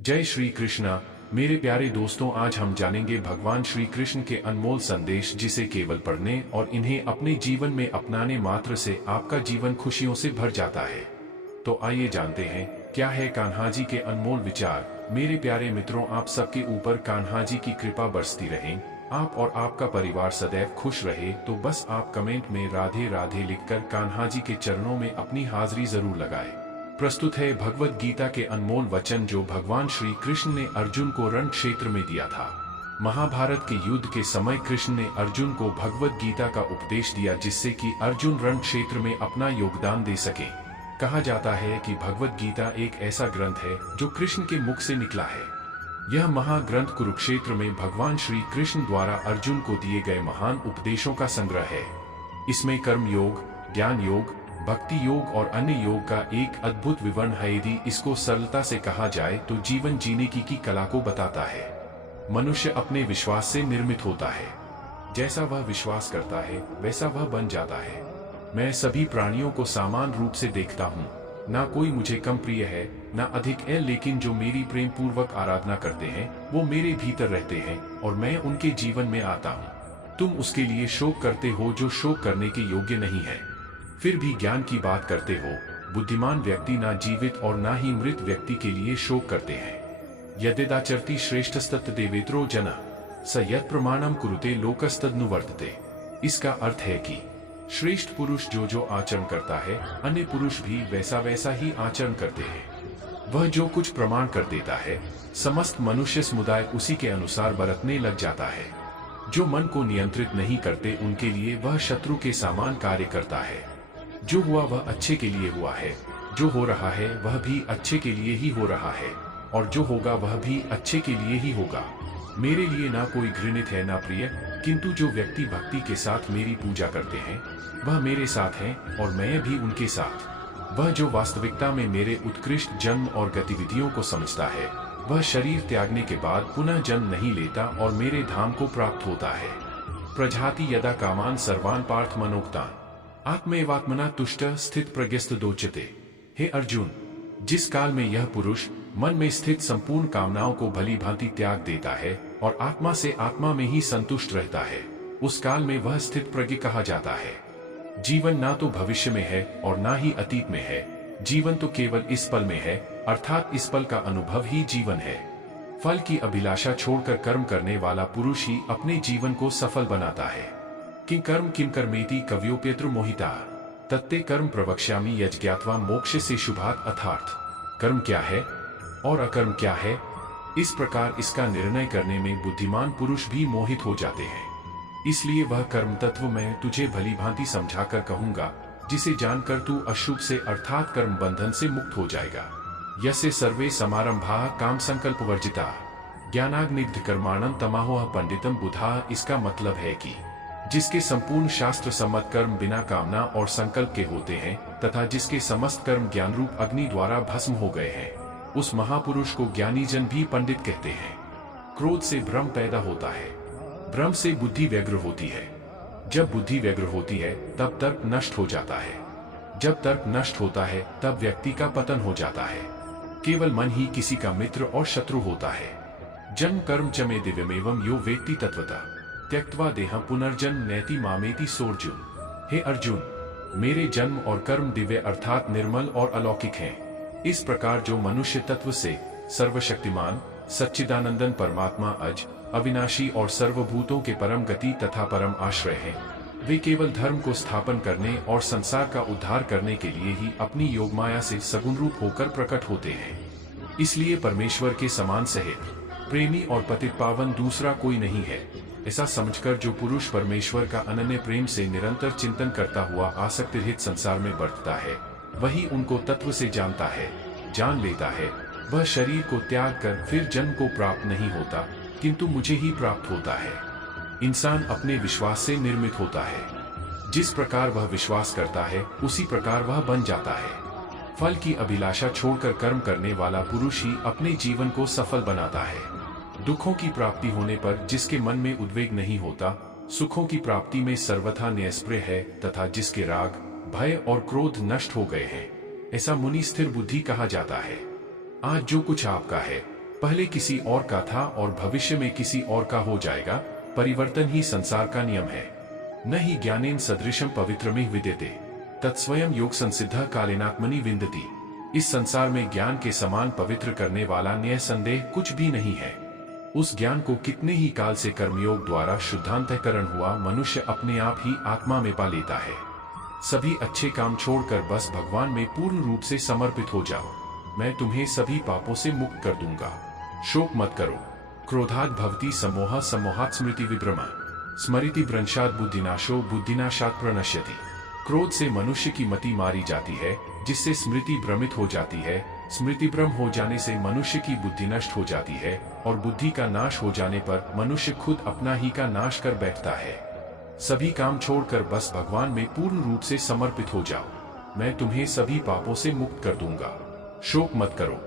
जय श्री कृष्णा। मेरे प्यारे दोस्तों, आज हम जानेंगे भगवान श्री कृष्ण के अनमोल संदेश, जिसे केवल पढ़ने और इन्हें अपने जीवन में अपनाने मात्र से आपका जीवन खुशियों से भर जाता है। तो आइए जानते हैं क्या है कान्हा जी के अनमोल विचार। मेरे प्यारे मित्रों, आप सबके ऊपर कान्हा जी की कृपा बरसती रहे, आप और आपका परिवार सदैव खुश रहे। तो बस आप कमेंट में राधे राधे लिखकर कान्हा जी के चरणों में अपनी हाजिरी जरूर लगाएं। प्रस्तुत है भगवत गीता के अनमोल वचन जो भगवान श्री कृष्ण ने अर्जुन को रण क्षेत्र में दिया था। महाभारत के युद्ध के समय कृष्ण ने अर्जुन को भगवत गीता का उपदेश दिया, जिससे कि अर्जुन रण क्षेत्र में अपना योगदान दे सके। कहा जाता है कि भगवत गीता एक ऐसा ग्रंथ है जो कृष्ण के मुख से निकला है। यह महाग्रंथ कुरुक्षेत्र में भगवान श्री कृष्ण द्वारा अर्जुन को दिए गए महान उपदेशों का संग्रह है। इसमें कर्म योग, ज्ञान योग, भक्ति योग और अन्य योग का एक अद्भुत विवरण है। यदि इसको सरलता से कहा जाए तो जीवन जीने की कला को बताता है। मनुष्य अपने विश्वास से निर्मित होता है। जैसा वह विश्वास करता है वैसा वह बन जाता है। मैं सभी प्राणियों को समान रूप से देखता हूँ, ना कोई मुझे कम प्रिय है ना अधिक है, लेकिन जो मेरी प्रेम पूर्वक आराधना करते हैं वो मेरे भीतर रहते हैं और मैं उनके जीवन में आता हूँ। तुम उसके लिए शोक करते हो जो शोक करने के योग्य नहीं है, फिर भी ज्ञान की बात करते हो। बुद्धिमान व्यक्ति ना जीवित और ना ही मृत व्यक्ति के लिए शोक करते हैं। यद्यदाचरति श्रेष्ठस्तत्तदेवेत्रो जना स यत् प्रमाणम कुरुते लोकस्तदनुवर्तते। इसका अर्थ है कि श्रेष्ठ पुरुष जो आचरण करता है, अन्य पुरुष भी वैसा वैसा ही आचरण करते हैं। वह जो कुछ प्रमाण कर देता है, समस्त मनुष्य समुदाय उसी के अनुसार बरतने लग जाता है। जो मन को नियंत्रित नहीं करते उनके लिए वह शत्रु के समान कार्य करता है। जो हुआ वह अच्छे के लिए हुआ है, जो हो रहा है वह भी अच्छे के लिए ही हो रहा है, और जो होगा वह भी अच्छे के लिए ही होगा। मेरे लिए ना कोई घृणित है ना प्रिय, किंतु जो व्यक्ति भक्ति के साथ मेरी पूजा करते हैं वह मेरे साथ हैं और मैं भी उनके साथ। वह जो वास्तविकता में मेरे उत्कृष्ट जन्म और गतिविधियों को समझता है, वह शरीर त्यागने के बाद पुनः जन्म नहीं लेता और मेरे धाम को प्राप्त होता है। प्रजाति यदा कामान सर्वान पार्थ मनोक्तान आत्मैवात्मना तुष्ट स्थित प्रज्ञस्त दोचते। हे अर्जुन, जिस काल में यह पुरुष मन में स्थित संपूर्ण कामनाओं को भली भांति त्याग देता है और आत्मा से आत्मा में ही संतुष्ट रहता है, उस काल में वह स्थित प्रज्ञ कहा जाता है। जीवन ना तो भविष्य में है और ना ही अतीत में है, जीवन तो केवल इस पल में है, अर्थात इस पल का अनुभव ही जीवन है। फल की अभिलाषा छोड़कर कर्म करने वाला पुरुष ही अपने जीवन को सफल बनाता है। किं कर्मेति कव्योप्यत्र मोहिता तत्ते कर्म प्रवक्ष्यामि यज्ञात्वा मोक्ष से शुभात अर्थात। कर्म क्या है और अकर्म क्या है, इस प्रकार इसका निर्णय करने में बुद्धिमान पुरुष भी मोहित हो जाते हैं। इसलिए वह कर्म तत्व मैं तुझे भली भांति समझाकर कहूंगा, जिसे जानकर तू अशुभ से अर्थात कर्म बंधन से मुक्त हो जाएगा। यस्य सर्वे समारंभा काम संकल्प वर्जिता ज्ञानाग्निग्ध कर्माणं तमाहोह पंडितम बुधा। इसका मतलब है कि जिसके संपूर्ण शास्त्र सम्मत कर्म बिना कामना और संकल्प के होते हैं तथा जिसके समस्त कर्म ज्ञान रूप अग्नि द्वारा भस्म हो गए हैं, उस महापुरुष को ज्ञानी जन भी पंडित कहते हैं। क्रोध से भ्रम पैदा होता है, भ्रम से बुद्धि व्यग्र होती है। जब बुद्धि व्यग्र होती है तब तर्क नष्ट हो जाता है। जब तर्क नष्ट होता है तब व्यक्ति का पतन हो जाता है। केवल मन ही किसी का मित्र और शत्रु होता है। जन्म कर्म च मे दिव्यमेवं यो वेत्ति तत्वतः त्यक्त्वा देह पुनर्जन्म नैति मामेति सोर्जुन। हे अर्जुन, मेरे जन्म और कर्म दिव्य अर्थात निर्मल और अलौकिक हैं। इस प्रकार जो मनुष्य तत्व से सर्वशक्तिमान सच्चिदानंदन परमात्मा अज अविनाशी और सर्वभूतों के परम गति तथा परम आश्रय हैं, वे केवल धर्म को स्थापन करने और संसार का उद्धार करने के लिए ही अपनी योगमाया से सगुण रूप होकर प्रकट होते हैं। इसलिए परमेश्वर के समान सहित प्रेमी और पतित पावन दूसरा कोई नहीं है। ऐसा समझकर जो पुरुष परमेश्वर का अनन्य प्रेम से निरंतर चिंतन करता हुआ आसक्ति रहित संसार में बढ़ता है, वही उनको तत्व से जानता है, जान लेता है। वह शरीर को त्याग कर फिर जन्म को प्राप्त नहीं होता, किंतु मुझे ही प्राप्त होता है। इंसान अपने विश्वास से निर्मित होता है। जिस प्रकार वह विश्वास करता है उसी प्रकार वह बन जाता है। फल की अभिलाषा छोड़कर कर्म करने वाला पुरुष ही अपने जीवन को सफल बनाता है। दुखों की प्राप्ति होने पर जिसके मन में उद्वेग नहीं होता, सुखों की प्राप्ति में सर्वथा न्यायस्प्रिय है तथा जिसके राग, भय और क्रोध नष्ट हो गए हैं, ऐसा मुनि स्थिर बुद्धि कहा जाता है। आज जो कुछ आपका है पहले किसी और का था और भविष्य में किसी और का हो जाएगा। परिवर्तन ही संसार का नियम है। न ही ज्ञानेन सदृशम पवित्रमिह विद्यते तत्स्वयं योग संसिद्ध कालेनात्मनि विन्दति। इस संसार में ज्ञान के समान पवित्र करने वाला निसंदेह कुछ भी नहीं है। उस ज्ञान को कितने ही काल से कर्मयोग द्वारा शुद्धांतकरण हुआ मनुष्य अपने आप ही आत्मा में पा लेता है। सभी अच्छे काम छोड़कर बस भगवान में पूर्ण रूप से समर्पित हो जाओ। मैं तुम्हें सभी पापों से मुक्त कर दूंगा। शोक मत करो। क्रोधात् भवति सम्मोह सम्मोहात् स्मृति विभ्रम स्मृति भ्रंशात् बुद्धिनाशो बुद्धिनाशात् प्रणश्यति। क्रोध से मनुष्य की मति मारी जाती है, जिससे स्मृति भ्रमित हो जाती है। स्मृति भ्रम हो जाने से मनुष्य की बुद्धि नष्ट हो जाती है और बुद्धि का नाश हो जाने पर मनुष्य खुद अपना ही का नाश कर बैठता है। सभी काम छोड़कर बस भगवान में पूर्ण रूप से समर्पित हो जाओ। मैं तुम्हें सभी पापों से मुक्त कर दूंगा। शोक मत करो।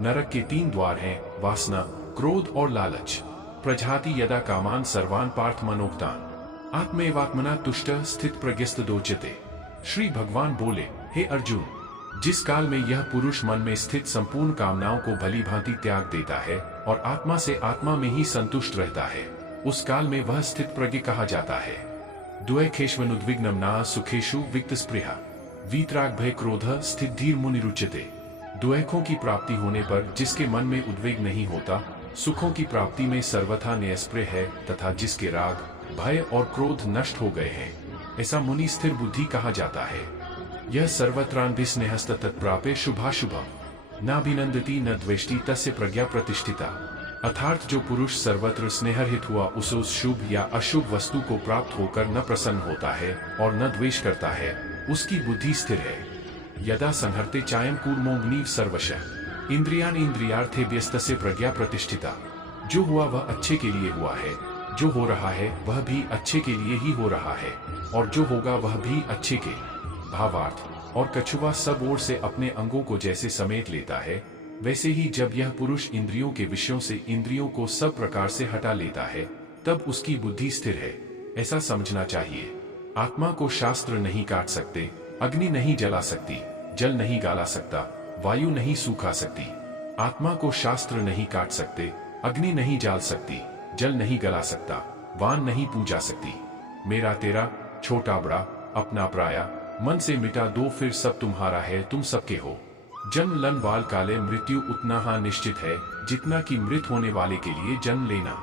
नरक के 3 द्वार हैं, वासना, क्रोध और लालच। प्रजाति यदा कामान सर्वान पार्थ मनोक्तान आत्मेवात्मना तुष्ट स्थित प्रज्ञस्त दोचते। श्री भगवान बोले, हे अर्जुन, जिस काल में यह पुरुष मन में स्थित संपूर्ण कामनाओं को भली भांति त्याग देता है और आत्मा से आत्मा में ही संतुष्ट रहता है, उस काल में वह स्थित प्रज्ञ कहा जाता है। द्वैखेष्वनुद्विग्नम न सुखेषु विक्त स्पृहा वीतराग भय क्रोध स्थित धीर मुनिरुच्यते। द्वैखों की प्राप्ति होने पर जिसके मन में उद्वेग नहीं होता, सुखों की प्राप्ति में सर्वथा निस्पृह है तथा जिसके राग, भय और क्रोध नष्ट हो गए हैं, ऐसा मुनि स्थिर बुद्धि कहा जाता है। यह सर्वत्रान्भिस्नेहस्त तत्प्रापे शुभाशुभम नाभिनंदति न द्वेष्टि तस्य प्रज्ञा प्रतिष्ठिता। अर्थात जो पुरुष सर्वत्र स्नेहरहित हुआ उसे शुभ या अशुभ वस्तु को प्राप्त होकर न प्रसन्न होता है और न द्वेष करता है, उसकी बुद्धि स्थिर है। यदा संहर्ते चायं कूर्मोऽग्निः सर्वशः इंद्रियान् इंद्रियार्थेभ्यस्तस्य प्रज्ञा प्रतिष्ठिता। जो हुआ वह अच्छे के लिए हुआ है, जो हो रहा है वह भी अच्छे के लिए ही हो रहा है, और जो होगा वह भी अच्छे के। भावार्थ और कछुआ सब ओर से अपने अंगों को जैसे समेट लेता है, वैसे ही जब यह पुरुष इंद्रियों के विषयों से इंद्रियों को सब प्रकार से हटा लेता है, तब उसकी बुद्धि स्थिर है, ऐसा समझना चाहिए। आत्मा को शास्त्र नहीं काट सकते, अग्नि नहीं जला सकती, जल नहीं गाला सकता, वायु नहीं सूखा सकती। आत्मा को शास्त्र नहीं काट सकते, अग्नि नहीं जाल सकती, जल नहीं गला सकता, वान नहीं पूजा सकती। मेरा तेरा, छोटा बड़ा, अपना पराया, मन से मिटा दो फिर सब तुम्हारा है, तुम सबके हो। जन्म लन वाल काले मृत्यु उतना हा निश्चित है, जितना कि मृत होने वाले के लिए जन्म लेना।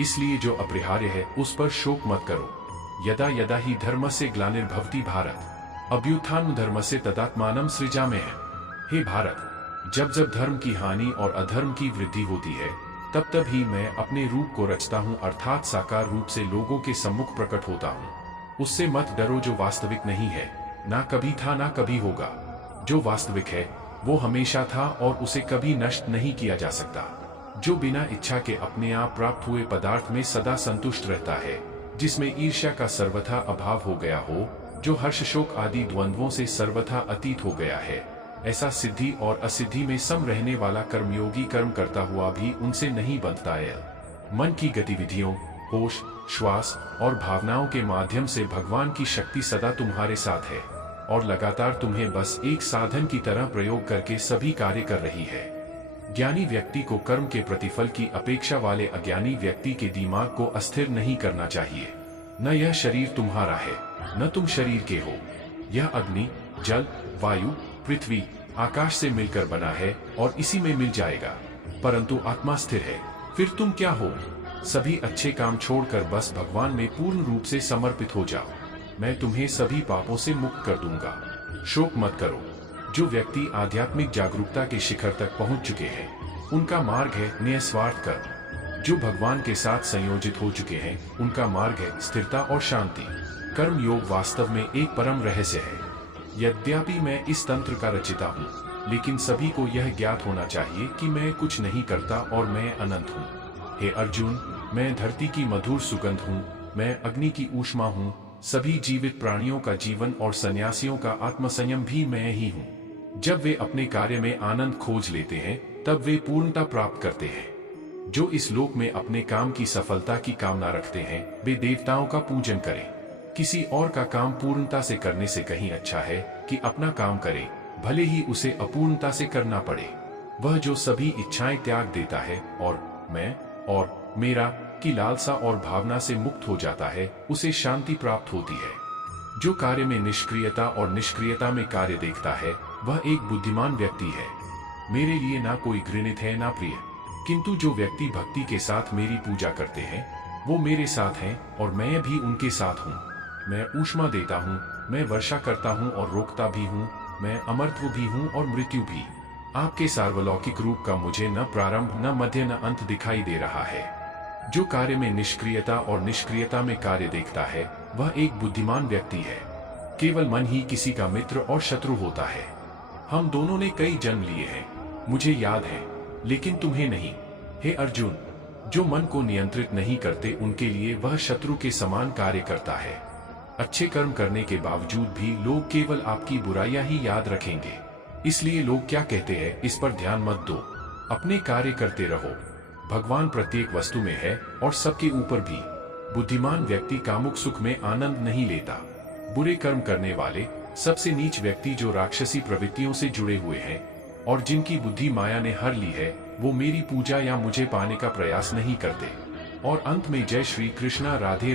इसलिए जो अपरिहार्य है उस पर शोक मत करो। यदा यदा ही धर्म से ग्लानिर्भवति भारत अभ्युत्थान धर्म से तदात्मानं सृजाम्यहम्। हे भारत, जब जब धर्म की हानि और अधर्म की वृद्धि होती है, तब तब ही मैं अपने रूप को रचता हूँ, अर्थात साकार रूप से लोगों के सम्मुख प्रकट होता हूँ। उससे मत डरो जो वास्तविक नहीं है, ना कभी था ना कभी होगा। जो वास्तविक है वो हमेशा था और उसे कभी नष्ट नहीं किया जा सकता। जो बिना इच्छा के अपने आप प्राप्त हुए पदार्थ में सदा संतुष्ट रहता है, जिसमें ईर्ष्या का सर्वथा अभाव हो गया हो, जो हर्ष शोक आदि द्वंद्वों से सर्वथा अतीत हो गया है, ऐसा सिद्धि और असिद्धि में सम रहने वाला कर्मयोगी कर्म करता हुआ भी उनसे नहीं बंधता है। मन की गतिविधियों, होश, श्वास और भावनाओं के माध्यम से भगवान की शक्ति सदा तुम्हारे साथ है और लगातार तुम्हें बस एक साधन की तरह प्रयोग करके सभी कार्य कर रही है। ज्ञानी व्यक्ति को कर्म के प्रतिफल की अपेक्षा वाले अज्ञानी व्यक्ति के दिमाग को अस्थिर नहीं करना चाहिए। न यह शरीर तुम्हारा है, न तुम शरीर के हो। यह अग्नि, जल, वायु, पृथ्वी, आकाश से मिलकर बना है और इसी में मिल जाएगा, परंतु आत्मा स्थिर है। फिर तुम क्या हो? सभी अच्छे काम छोड़कर बस भगवान में पूर्ण रूप से समर्पित हो जाओ। मैं तुम्हें सभी पापों से मुक्त कर दूंगा। शोक मत करो। जो व्यक्ति आध्यात्मिक जागरूकता के शिखर तक पहुंच चुके हैं, उनका मार्ग है निस्वार्थ कर्म। जो भगवान के साथ संयोजित हो चुके हैं, उनका मार्ग है स्थिरता और शांति। कर्म योग वास्तव में एक परम रहस्य है। यद्यपि मैं इस तंत्र का रचिता हूँ, लेकिन सभी को यह ज्ञात होना चाहिए कि मैं कुछ नहीं करता और मैं अनंत हूँ। हे अर्जुन, मैं धरती की मधुर सुगंध हूँ, मैं अग्नि की ऊष्मा हूँ, सभी जीवित प्राणियों का जीवन और सन्यासियों का आत्मसंयम भी मैं ही हूँ। जब वे अपने कार्य में आनंद खोज लेते हैं, तब वे पूर्णता प्राप्त करते हैं। जो इस लोक में अपने काम की सफलता की कामना रखते हैं, वे देवताओं का पूजन करें। किसी और का काम पूर्णता से करने से कहीं अच्छा है कि अपना काम करें, भले ही उसे अपूर्णता से करना पड़े। वह जो सभी इच्छाएं त्याग देता है और मैं और मेरा की लालसा और भावना से मुक्त हो जाता है, उसे शांति प्राप्त होती है। जो कार्य में निष्क्रियता और निष्क्रियता में कार्य देखता है, वह एक बुद्धिमान व्यक्ति है। मेरे लिए ना कोई घृणित है ना प्रिय, किंतु जो व्यक्ति भक्ति के साथ मेरी पूजा करते हैं, वो मेरे साथ हैं और मैं भी उनके साथ हूँ। मैं ऊष्मा देता हूँ, मैं वर्षा करता हूँ और रोकता भी हूँ, मैं अमरत्व भी हूँ और मृत्यु भी। आपके सार्वलौकिक रूप का मुझे न प्रारंभ न मध्य न अंत दिखाई दे रहा है। जो कार्य में निष्क्रियता और निष्क्रियता में कार्य देखता है, वह एक बुद्धिमान व्यक्ति है। केवल मन ही किसी का मित्र और शत्रु होता है। हम दोनों ने कई जन्म लिए हैं, मुझे याद है, लेकिन तुम्हें नहीं। हे अर्जुन, जो मन को नियंत्रित नहीं करते उनके लिए वह शत्रु के समान कार्य करता है। अच्छे कर्म करने के बावजूद भी लोग केवल आपकी बुराइयां ही याद रखेंगे। इसलिए लोग क्या कहते हैं इस पर ध्यान मत दो, अपने कार्य करते रहो। भगवान प्रत्येक वस्तु में है और सबके ऊपर भी। बुद्धिमान व्यक्ति कामुक सुख में आनंद नहीं लेता। बुरे कर्म करने वाले, सबसे नीच व्यक्ति जो राक्षसी प्रवृत्तियों से जुड़े हुए हैं और जिनकी बुद्धि माया ने हर ली है, वो मेरी पूजा या मुझे पाने का प्रयास नहीं करते। और अंत में जय श्री कृष्णा, राधे।